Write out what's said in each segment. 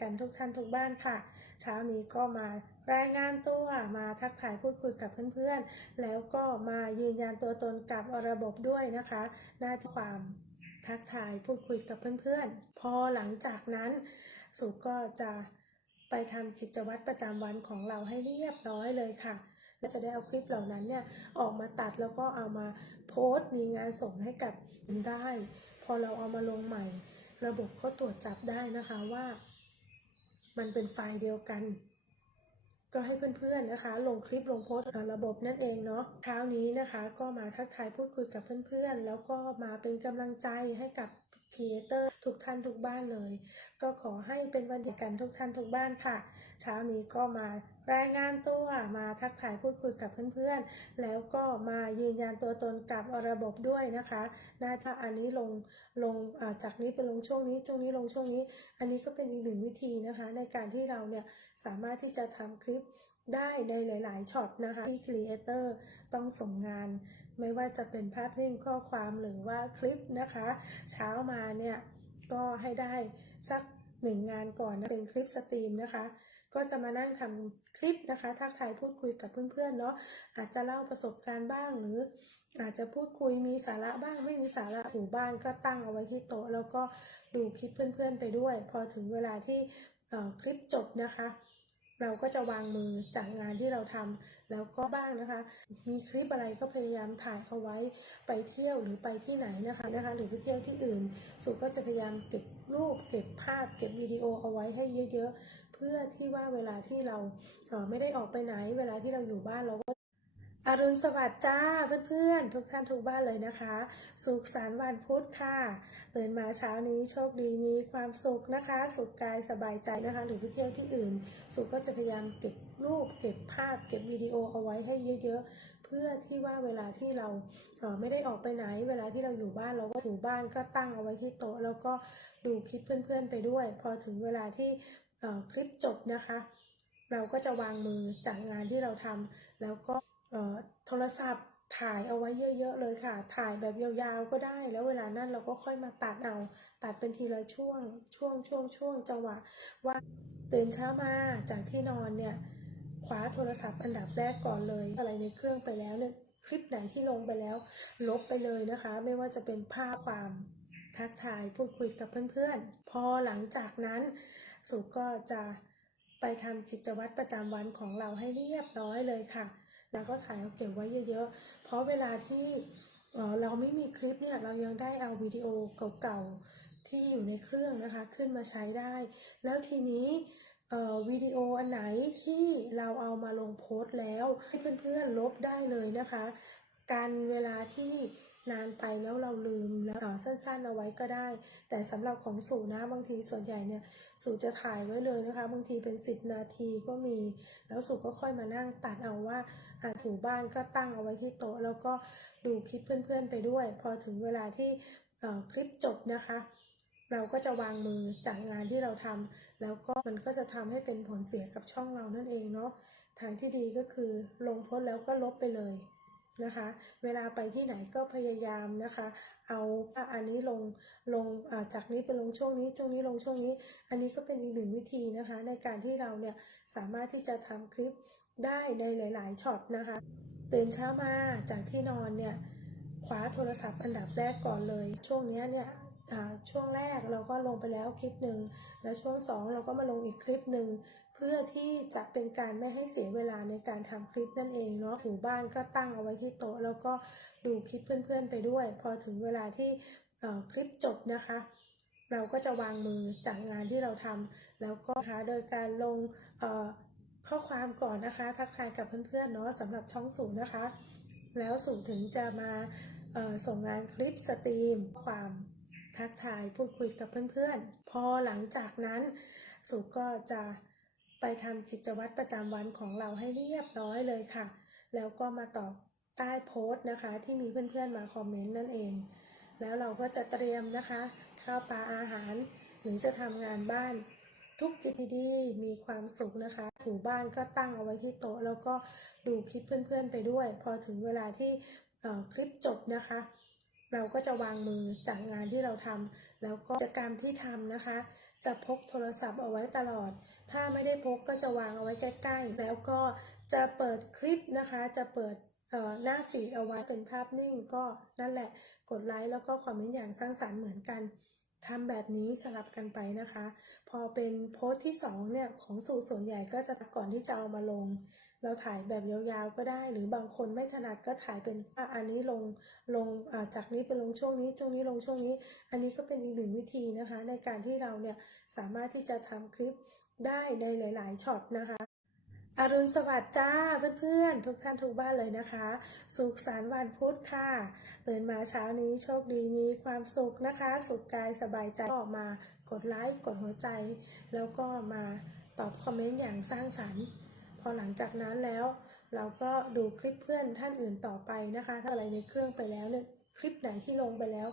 กันทุกท่านทุกบ้านค่ะ เช้านี้ก็มารายงานตัวมาทักทายพูดคุยกับเพื่อนๆ แล้วก็มายืนยันตัวตนกับระบบด้วยนะคะ หน้าที่ความทักทายพูดคุยกับเพื่อนๆ พอหลังจากนั้นสุก็จะไปทำกิจวัตรประจำวันของเราให้เรียบร้อยเลยค่ะและจะได้เอาคลิปเหล่านั้นเนี่ยออกมาตัดแล้วก็เอามาโพสต์มีงานส่งให้กับได้ พอเราเอามาลงใหม่ ระบบก็ตรวจจับได้นะคะว่า มันเป็นไฟล์เดียวกัน ก็ให้เพื่อนๆนะคะ ลงคลิปลงโพสต์ระบบนั่นเองเนาะเช้านี้นะคะ ก็มาทักทายพูดคุยกับเพื่อนๆ แล้วก็มาเป็นกำลังใจให้กับ ครีเอเตอร์ทุกท่านทุกบ้านเลย ก็ขอให้เป็นวันเดียวกันทุกท่านทุกบ้านค่ะ เช้านี้ก็มารายงานตัวมาทักทายพูดคุยกับเพื่อนๆ แล้วก็มายืนยันตัวตนกับระบบด้วยนะคะน้าถ้าอันนี้ลงลงอ่าจากนี้ไปลงช่วงนี้ช่วงนี้ลงช่วงนี้ อันนี้ก็เป็นอีกหนึ่งวิธีนะคะ ในการที่เราเนี่ยสามารถที่จะทำคลิปได้ในหลาย ๆช็อตนะคะที่ครีเอเตอร์ต้องส่งงาน ไม่ว่าจะเป็นภาพนิ่งข้อความหรือว่าคลิปนะคะ เช้ามาเนี่ยก็ให้ได้สักหนึ่งงานก่อนนะเป็นคลิปสตรีมนะคะ ก็จะมานั่งทำคลิปนะคะทักทายพูดคุยกับเพื่อนๆเนาะอาจจะเล่าประสบการณ์บ้างหรือ อาจจะพูดคุยมีสาระบ้างไม่มีสาระถูบ้านก็ตั้งเอาไว้ที่โต๊ะแล้วก็ดูคลิปเพื่อนๆไปด้วย พอถึงเวลาที่คลิปจบนะคะ เราก็จะวางมือจากงานที่เราทำแล้วก็บ้างนะคะ มีคลิปอะไรก็พยายามถ่ายเอาไว้ไปเที่ยวหรือไปที่ไหนนะคะนะคะ หรือไปเที่ยวที่อื่น สุก็จะพยายามเก็บรูปเก็บภาพ เก็บวิดีโอเอาไว้ให้เยอะ ๆ เพื่อที่ว่าเวลาที่เราไม่ได้ออกไปไหน เวลาที่เราอยู่บ้านเราก็ อรุณสวัสดิ์จ้าเพื่อนๆ ทุกท่านทุกบ้านเลยนะคะ สุขสันต์วันพุธค่ะตื่นมาเช้านี้โชคดีมีความสุขนะคะ สุขกายสบายใจนะคะหรือไปเที่ยวที่อื่น สุก็จะพยายามเก็บรูปเก็บภาพ เก็บวิดีโอเอาไว้ให้เยอะๆ เพื่อที่ว่าเวลาที่เราเออไม่ได้ออกไปไหน เวลาที่เราอยู่บ้านเราก็ถูบ้านก็ตั้งเอาไว้ที่โต๊ะแล้วก็ดูคลิปเพื่อนๆ ไปด้วย พอถึงเวลาที่เออคลิปจบนะคะ เราก็จะวางมือจากงานที่เราทำแล้วก็ โทรศัพท์ถ่ายเอาไว้เยอะ ๆ เลยค่ะ ถ่ายแบบยาวๆก็ได้ แล้วเวลานั้นเราก็ค่อยมาตัดเอา ตัดเป็นทีละช่วง ช่วง ช่วง ช่วง จังหวะ ว่าตื่นเช้ามาจากที่นอนเนี่ย คว้าโทรศัพท์อันดับแรกก่อนเลย อะไรในเครื่องไปแล้วเนี่ย คลิปไหนที่ลงไปแล้ว ลบไปเลยนะคะ ไม่ว่าจะเป็นภาพความทักทายพูดคุยกับเพื่อนๆ พอหลังจากนั้นสุก็จะไปทำกิจวัตรประจำวันของเราให้เรียบร้อยเลยค่ะ แล้วก็ถ่ายเอาเก็บไว้เยอะๆ เพราะเวลาที่เราไม่มีคลิปเนี่ยเรายังได้เอาวิดีโอเก่าๆที่อยู่ในเครื่องนะคะขึ้นมาใช้ได้ แล้วทีนี้วิดีโออันไหนที่เราเอามาลงโพสต์แล้วให้เพื่อนๆลบได้เลยนะคะ การเวลาที่ นานไปแล้วเราลืมแล้วเอาสั้นๆเอาไว้ก็ได้ แต่สำหรับของสู่นะบางทีส่วนใหญ่เนี่ยสูจะถ่ายไว้เลยนะคะ บางทีเป็น 10 นาทีก็มี แล้วสูก็ค่อยมานั่งตัดเอาว่าอาถูบ้านก็ตั้งเอาไว้ที่โต๊ะ แล้วก็ดูคลิปเพื่อนๆไปด้วย พอถึงเวลาที่คลิปจบนะคะเราก็จะวางมือจากงานที่เราทำแล้วก็มันก็จะทำให้เป็นผลเสียกับช่องเรานั่นเองเนาะทางที่ดีก็คือลงโพสต์แล้วก็ลบไปเลย นะคะ เวลาไปที่ไหนก็พยายามนะคะ เอาอันนี้ลงลงจากนี้ไปลงช่วงนี้ช่วงนี้ลงช่วงนี้ อันนี้ก็เป็นอีกหนึ่งวิธีนะคะ ในการที่เราเนี่ยสามารถที่จะทำคลิปได้ในหลาย ๆช็อตนะคะ ตื่นเช้ามาจากที่นอนเนี่ยคว้าโทรศัพท์อันดับแรกก่อนเลย ช่วงนี้เนี่ยช่วงแรกเราก็ลงไปแล้วคลิปหนึ่งแล้วช่วงสองเราก็มาลงอีกคลิปหนึ่ง พื่อที่จะเป็นการไม่ให้เสียเวลาในการทำคลิปนั่นเองเนาะถูบ้านก็ตั้งเอาไว้ที่โต๊ะแล้วก็ดูคลิปเพื่อนๆไปด้วย พอถึงเวลาที่คลิปจบนะคะ เราก็จะวางมือจากงานที่เราทำแล้วก็นะคะโดยการลงข้อความก่อนนะคะ ทักทายกับเพื่อนๆเนาะสำหรับช่องสูงนะคะ แล้วสูงถึงจะมาส่งงานคลิปสตรีมความทักทายพูดคุยกับเพื่อนๆ พอหลังจากนั้นสุก็จะ ไปทำกิจวัตรประจำวันของเราให้เรียบร้อยเลยค่ะ แล้วก็มาตอบใต้โพสต์นะคะที่มีเพื่อนๆมาคอมเมนต์นั่นเอง แล้วเราก็จะเตรียมนะคะข้าวปลาอาหาร หรือจะทำงานบ้าน ทุกกิจดีมีความสุขนะคะ ถูบ้านก็ตั้งเอาไว้ที่โต๊ะ แล้วก็ดูคลิปเพื่อนๆไปด้วย พอถึงเวลาที่คลิปจบนะคะ เราก็จะวางมือจากงานที่เราทำแล้วก็กิจกรรมที่ทำนะคะ จะพกโทรศัพท์เอาไว้ตลอด ถ้าไม่ได้พกก็จะวางเอาไว้ใกล้ๆ แล้วก็จะเปิดคลิปนะคะ จะเปิดหน้าฟีดเอาไว้เป็นภาพนิ่งก็นั่นแหละ กดไลค์แล้วก็คอมเมนต์อย่างสร้างสรรค์เหมือนกันทำแบบนี้สลับกันไปนะคะ พอเป็นโพสต์ที่สองเนี่ยของสู่ส่วนใหญ่ก็จะก่อนที่จะเอามาลง เราถ่ายแบบยาวๆก็ได้ หรือบางคนไม่ถนัดก็ถ่ายเป็นอะอันนี้ลงลงจากนี้ไปลงช่วงนี้ช่วงนี้ลงช่วงนี้ อันนี้ก็เป็นอีกหนึ่งวิธีนะคะ ในการที่เราเนี่ยสามารถที่จะทำคลิป ได้ในหลาย ๆ ช็อตนะคะ อรุณสวัสดิ์จ้าเพื่อนๆ ทุกท่านทุกบ้านเลยนะคะ สุขสันต์วันพุธค่ะ ตื่นมาเช้านี้โชคดีมีความสุขนะคะ สุขกายสบายใจก็มากดไลค์กดหัวใจ แล้วก็มาตอบคอมเมนต์อย่างสร้างสรรค์ พอหลังจากนั้นแล้ว เราก็ดูคลิปเพื่อนท่านอื่นต่อไปนะคะ ถ้าอะไรในเครื่องไปแล้วเนี่ยคลิปไหนที่ลงไปแล้ว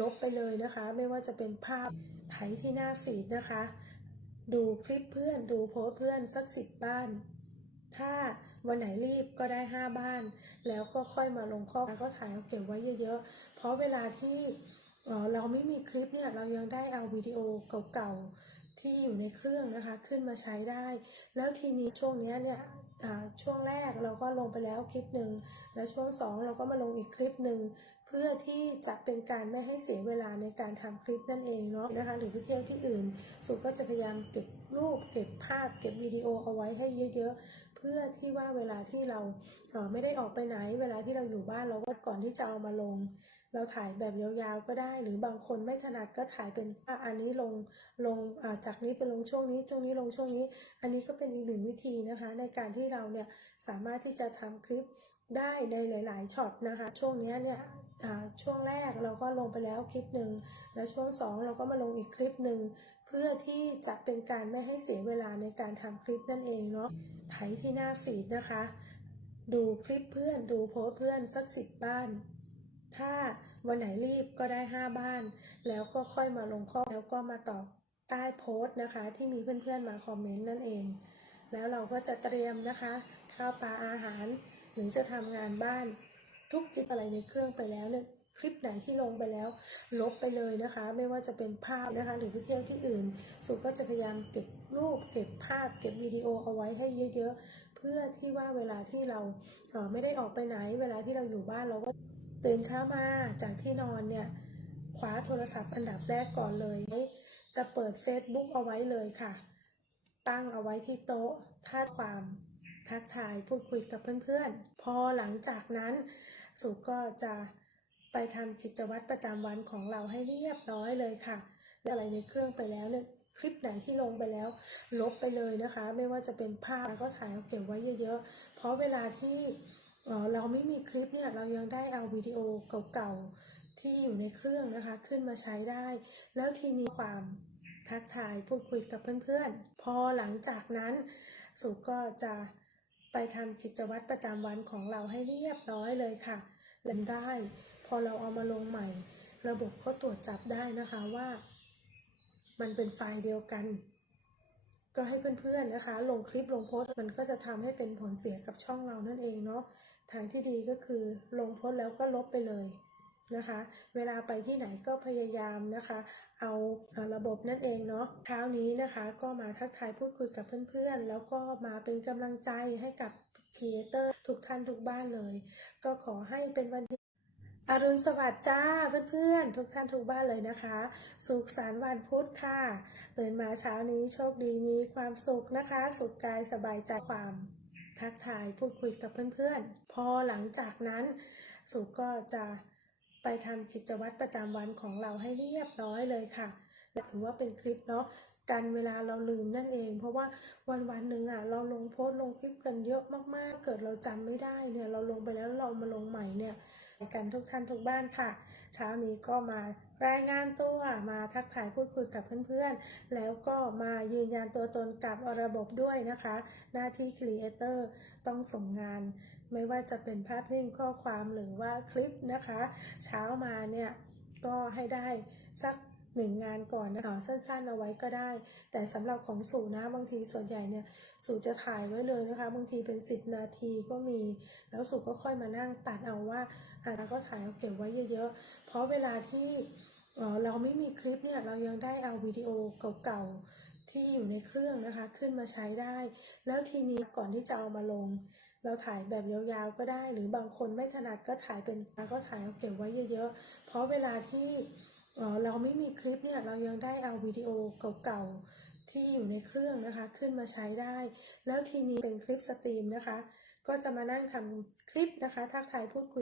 ลบไปเลยนะคะ ไม่ว่าจะเป็นภาพไถที่หน้าฟีดนะคะ ดูคลิปเพื่อนดูโพสเพื่อนสักสิบบ้าน ถ้าวันไหนรีบก็ได้5บ้าน แล้วก็ค่อยมาลงข้อความก็ถ่ายเก็บไว้เยอะๆ เพราะเวลาที่เราไม่มีคลิปเนี่ยเรายังได้เอาวิดีโอเก่าๆที่อยู่ในเครื่องนะคะขึ้นมาใช้ได้ แล้วทีนี้ช่วงนี้เนี่ยช่วงแรกเราก็ลงไปแล้วคลิปหนึ่งแล้วช่วงสองเราก็มาลงอีกคลิปหนึ่ง เพื่อที่จะเป็นการไม่ให้เสียเวลาในการทำคลิปนั่นเองเนาะนะคะ หรือไปเที่ยวที่อื่น สุก็จะพยายามเก็บรูปเก็บภาพ เก็บวิดีโอเอาไว้ให้เยอะๆ เพื่อที่ว่าเวลาที่เราไม่ได้ออกไปไหน เวลาที่เราอยู่บ้านเราก็ก่อนที่จะเอามาลง เราถ่ายแบบยาวๆก็ได้ หรือบางคนไม่ถนัดก็ถ่ายเป็นอันนี้ลงลงจากนี้ไปลงช่วงนี้ช่วงนี้ลงช่วงนี้ อันนี้ก็เป็นอีกหนึ่งวิธีนะคะ ในการที่เราเนี่ยสามารถที่จะทำคลิปได้ในหลายๆช็อตนะคะ ช่วงนี้เนี่ยช่วงแรกเราก็ลงไปแล้วคลิปหนึ่งแล้วช่วงสองเราก็มาลงอีกคลิปหนึ่งเพื่อที่จะเป็นการไม่ให้เสียเวลาในการทำคลิปนั่นเองเนาะไถที่หน้าฟีดนะคะ ดูคลิปเพื่อนดูโพสเพื่อนสักสิบบ้าน ถ้าวันไหนรีบก็ได้ 5 บ้าน แล้วก็ค่อยมาลงข้อแล้วก็มาตอบใต้โพสต์นะคะ ที่มีเพื่อนๆมาคอมเมนต์นั่นเอง แล้วเราก็จะเตรียมนะคะข้าวปลาอาหาร หรือจะทำงานบ้านทุกกิจอะไรในเครื่องไปแล้วเนี่ยคลิปไหนที่ลงไปแล้ว ลบไปเลยนะคะ ไม่ว่าจะเป็นภาพนะคะ หรือไปเที่ยวที่อื่น สุก็จะพยายามเก็บรูปเก็บภาพ เก็บวิดีโอเอาไว้ให้เยอะๆ เพื่อที่ว่าเวลาที่เราไม่ได้ออกไปไหน เวลาที่เราอยู่บ้านเราก็ ตื่นเช้ามาจากที่นอนเนี่ยคว้าโทรศัพท์อันดับแรกก่อนเลย จะเปิด Facebook เอาไว้เลยค่ะ ตั้งเอาไว้ที่โต๊ะท่าความทักทายพูดคุยกับเพื่อนๆ พอหลังจากนั้น สุก็จะไปทำกิจวัตรประจำวันของเราให้เรียบร้อยเลยค่ะ อะไรในเครื่องไปแล้วเนี่ยคลิปไหนที่ลงไปแล้ว ลบไปเลยนะคะ ไม่ว่าจะเป็นภาพก็ถ่ายเอาเก็บไว้เยอะๆ เพราะเวลาที่ เราไม่มีคลิปเนี่ยเรายังได้เอาวิดีโอเก่าๆที่อยู่ในเครื่องนะคะ ขึ้นมาใช้ได้ แล้วทีนี้ความทักทายพูดคุยกับเพื่อนๆ พอหลังจากนั้นสุก็จะไปทำกิจวัตรประจำวันของเราให้เรียบร้อยเลยค่ะเล่นได้ พอเราเอามาลงใหม่ ระบบก็ตรวจจับได้นะคะว่า มันเป็นไฟล์เดียวกัน ก็ให้เพื่อนๆนะคะ ลงคลิปลงโพสต์มันก็จะทำให้เป็นผลเสียกับช่องเรานั่นเองเนาะ ทางที่ดีก็คือลงโพสต์แล้วก็ลบไปเลยนะคะ เวลาไปที่ไหนก็พยายามนะคะ เอาระบบนั่นเองเนาะเช้านี้นะคะก็มาทักทายพูดคุยกับเพื่อนๆ แล้วก็มาเป็นกำลังใจให้กับครีเอเตอร์ทุกท่านทุกบ้านเลย ก็ขอให้เป็นวันที่อรุณสวัสดิ์จ้าเพื่อนๆ ทุกท่านทุกบ้านเลยนะคะ สุขสันต์วันพุธค่ะตื่นมาเช้านี้โชคดีมีความสุขนะคะ สุขกายสบายใจความ ทักทายพูดคุยกับเพื่อนๆ พอหลังจากนั้นสุก็จะไปทำกิจวัตรประจำวันของเราให้เรียบร้อยเลยค่ะและถือว่าเป็นคลิปเนาะกันเวลาเราลืมนั่นเอง เพราะว่าวันวันหนึ่งอะเราลงโพสลงคลิปกันเยอะมากๆ เกิดเราจำไม่ได้เนี่ยเราลงไปแล้วเรามาลงใหม่เนี่ย กันทุกท่านทุกบ้านค่ะ เช้านี้ก็มารายงานตัวมาทักทายพูดคุยกับเพื่อนๆ แล้วก็มายืนยันตัวตนกับระบบด้วยนะคะ หน้าที่ครีเอเตอร์ต้องส่งงาน ไม่ว่าจะเป็นภาพนิ่งข้อความหรือว่าคลิปนะคะ เช้ามาเนี่ยก็ให้ได้สัก หนึ่งงานก่อนนะคะสั้นๆเอาไว้ก็ได้ แต่สำหรับของสู่นะบางทีส่วนใหญ่เนี่ยสู่จะถ่ายไว้เลยนะคะ บางทีเป็น 10 นาทีก็มี แล้วสู่ก็ค่อยมานั่งตัดเอาว่าอะแล้วก็ถ่ายเอาเก็บไว้เยอะๆ เพราะเวลาที่เราไม่มีคลิปเนี่ยเรายังได้เอาวิดีโอเก่าๆที่อยู่ในเครื่องนะคะ ขึ้นมาใช้ได้ แล้วทีนี้ก่อนที่จะเอามาลง เราถ่ายแบบยาวๆก็ได้ หรือบางคนไม่ถนัดก็ถ่ายเป็นก็ถ่ายเอาเก็บไว้เยอะๆ เพราะเวลาที่ เราไม่มีคลิปเนี่ยเรายังได้เอาวิดีโอเก่าๆที่อยู่ในเครื่องนะคะขึ้นมาใช้ได้ แล้วทีนี้เป็นคลิปสตรีมนะคะ ก็จะมานั่งทำคลิปนะคะทักทายพูดคุย